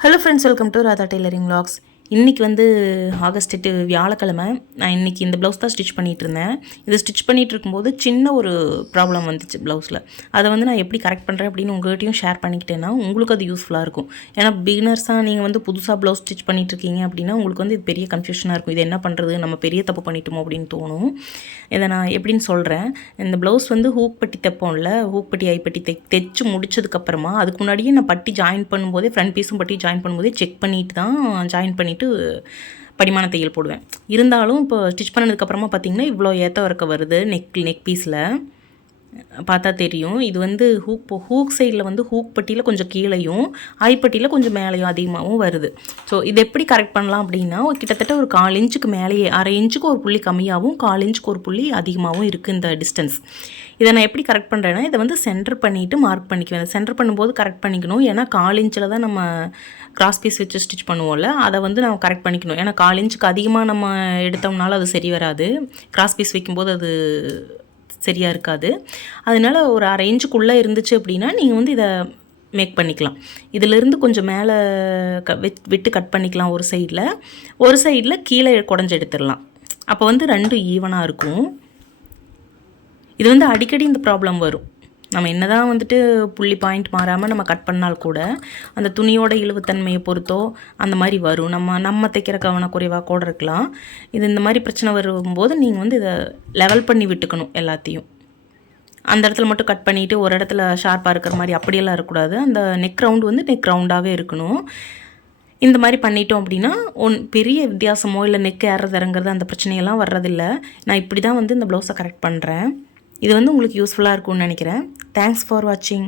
Hello friends welcome to Radha tailoring blogs இன்றைக்கி வந்து August எட்டு வியாழக்கிழமை நான் இன்றைக்கி இந்த ப்ளவுஸ் தான் ஸ்டிச் பண்ணிகிட்டு இருந்தேன். இதை ஸ்டிச் பண்ணிகிட்டு இருக்கும்போது சின்ன ஒரு ப்ராப்ளம் வந்துச்சு ப்ளவுஸில் அதை வந்து நான் எப்படி கரெக்ட் பண்ணுறேன் அப்படின்னு உங்கள்கிட்டயும் ஷேர் பண்ணிக்கிட்டேன்னா உங்களுக்கு அது யூஸ்ஃபுல்லாக இருக்கும். ஏன்னா பிகினர்ஸாக நீங்கள் வந்து புதுசாக ப்ளவுஸ் ஸ்டிச் பண்ணிகிட்டு இருக்கீங்க அப்படின்னா உங்களுக்கு வந்து இது பெரிய கன்ஃபியூஷனாக இருக்கும். இது என்ன பண்ணுறது நம்ம பெரிய தப்பு பண்ணிட்டோமோ அப்படின்னு தோணும். இதை நான் எப்படின்னு சொல்கிறேன் இந்த ப்ளவுஸ் வந்து ஹூக் பட்டி தைப்போம்ல ஹூக் பட்டி ஐப்பட்டி தை தைச்சு முடிச்சதுக்கப்புறமா அதுக்கு முன்னாடியே நான் பட்டி ஜாயின் பண்ணும்போதே ஃப்ரண்ட் பீஸும் பட்டி ஜாயின் பண்ணும்போதே செக் பண்ணிட்டு தான் ஜாயின் பண்ணிவிட்டு படிமான தையல் போடுவேன். இருந்தாலும் இப்போ ஸ்டிச் பண்ணதுக்கப்புறமா பார்த்தீங்கன்னா இவ்வளோ ஏற்ற இருக்க வருது நெக் நெக் பீஸில் பார்த்தா தெரியும். இது வந்து ஹூக் ஹூக் சைடில் வந்து ஹூக் பட்டியில் கொஞ்சம் கீழேயும் ஐப்பட்டியில் கொஞ்சம் மேலேயும் அதிகமாகவும் வருது. ஸோ இது எப்படி கரெக்ட் பண்ணலாம் அப்படின்னா கிட்டத்தட்ட ஒரு கால் இன்ச்சுக்கு மேலேயே அரை இன்ச்சுக்கு ஒரு புள்ளி கம்மியாகவும் கால் இன்ச்சுக்கு ஒரு புள்ளி அதிகமாகவும் இருக்குது இந்த டிஸ்டன்ஸ் இதை நான் எப்படி கரெக்ட் பண்ணுறேன்னா இதை வந்து சென்டர் பண்ணிவிட்டு மார்க் பண்ணிக்குவேன். சென்டர் பண்ணும்போது கரெக்ட் பண்ணிக்கணும். ஏன்னா கால் இன்ச்சில் தான் நம்ம கிராஸ் பீஸ் வச்சு ஸ்டிச் பண்ணுவோம்ல அதை வந்து நம்ம கரெக்ட் பண்ணிக்கணும். ஏன்னா கால் இன்ச்சுக்கு அதிகமாக நம்ம எடுத்தோம்னாலும் அது சரி வராது. கிராஸ் பீஸ் வைக்கும்போது அது சரியாக இருக்காது. அதனால் ஒரு அரை இன்ச்சுக்குள்ளே இருந்துச்சு அப்படின்னா நீங்கள் வந்து இதை மேக் பண்ணிக்கலாம். இதிலிருந்து கொஞ்சம் மேலே க விட்டு கட் பண்ணிக்கலாம் ஒரு சைடில் ஒரு சைடில் கீழே குடஞ்சி எடுத்துடலாம். அப்போ வந்து ரெண்டும் ஈவனாக இருக்கும். இது வந்து அடிக்கடி இந்த ப்ராப்ளம் வரும். நம்ம என்ன தான் வந்துட்டு புள்ளி பாயிண்ட் மாறாமல் நம்ம கட் பண்ணால் கூட அந்த துணியோட இழுவுத்தன்மையை பொறுத்தோ அந்த மாதிரி வரும். நம்ம நம்ம தைக்கிற கவனக்குறைவாக கூட இருக்கலாம். இது இந்த மாதிரி பிரச்சனை வரும்போது நீங்கள் வந்து இதை லெவல் பண்ணி விட்டுக்கணும் எல்லாத்தையும். அந்த இடத்துல மட்டும் கட் பண்ணிவிட்டு ஒரு இடத்துல ஷார்ப்பாக இருக்கிற மாதிரி அப்படியெல்லாம் இருக்கக்கூடாது. அந்த நெக் ரவுண்டு வந்து நெக் ரவுண்டாகவே இருக்கணும். இந்த மாதிரி பண்ணிட்டோம் அப்படின்னா ஒன் பெரிய வித்தியாசமோ இல்லை நெக் ஏறது இறங்குறது அந்த பிரச்சனையெல்லாம் வர்றதில்லை. நான் இப்படி தான் வந்து இந்த ப்ளவுஸை கரெக்ட் பண்ணுறேன் இது வந்து உங்களுக்கு யூஸ்ஃபுல்லாக இருக்கும்னு நினைக்கிறேன். தேங்க்ஸ் ஃபார் வாட்சிங்